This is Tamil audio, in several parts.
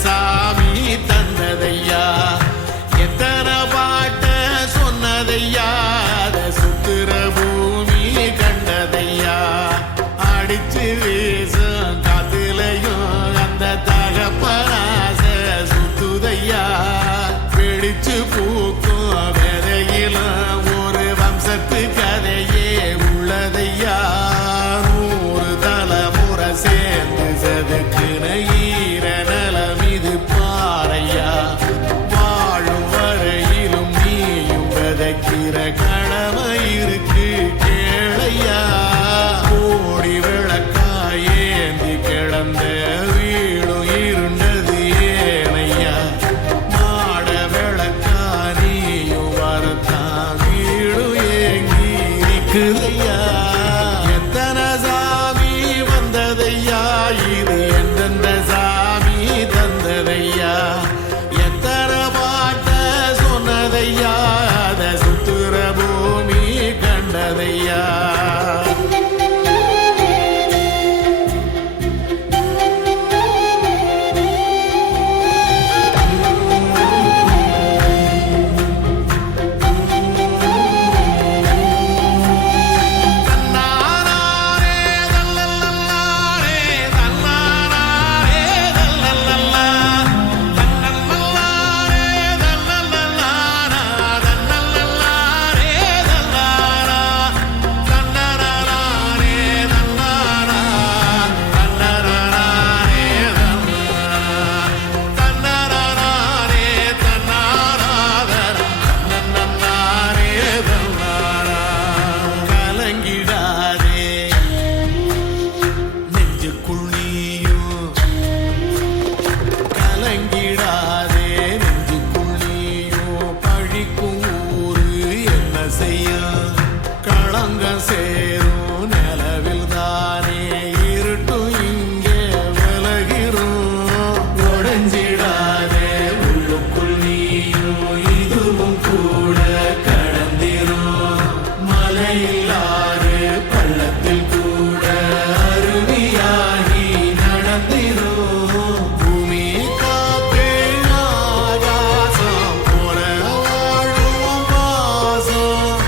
சாமி தந்ததையா எத்தனை பாட்ட சொன்னதையா சுத்துற பூமி கண்டதையா அடிச்சு வீசும் காத்துலையும் அந்த தகப்பனாச சுத்துதையா பிடிச்சு பூக்கும் விதையிலும் ஒரு வம்சத்து கதையே உள்ளதையா நூறு தலைமுறை சேர்ந்து செதுக்குன ஈர நலம் இது பாறையா வாழும் வரையிலும் நீயும் விதைக்கிற கடமை இருக்கு கேளையா கோடி விளக்காயேந்தி கிடந்த வீடும் இருண்டது ஏனையா மாட விளக்கா நீயும் வரத்தான் வீடும் ஏங்கி இருக்குதையா எத்தனை சாமி வந்ததையா இது எந்தெந்த சாமி தந்ததையா எத்தனை பாட்ட சொன்னதையா அத சுத்துற பூமி கண்டதையா சேரும் நிலவில் தானே இருட்டும் இங்கே விலகிறோம் உடஞ்சிடாதே உள்ளுக்குள் நீயும் இதுவும் கூட கடந்திரும் மலையில்லாறு பள்ளத்தில் கூட அருவியாகி நடந்திரும் பூமி காத்து ஆகாசம் போல வாழும் பாசம்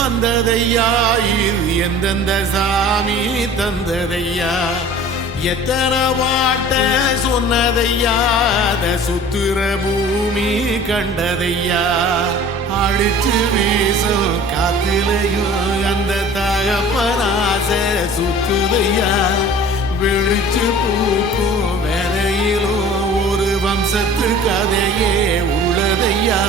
வந்ததையா இது எந்தெந்த சாமி தந்ததையா எத்தனை பாட்ட சொன்னதையா அத சுத்துற பூமி கண்டதையா அடிச்சு வீசும் காத்திலையும் அந்த தகப்பனாச சுத்துதையா விழிச்சு பூக்கும் வேலையிலும் ஒரு வம்சத்து கதையே உள்ளதையா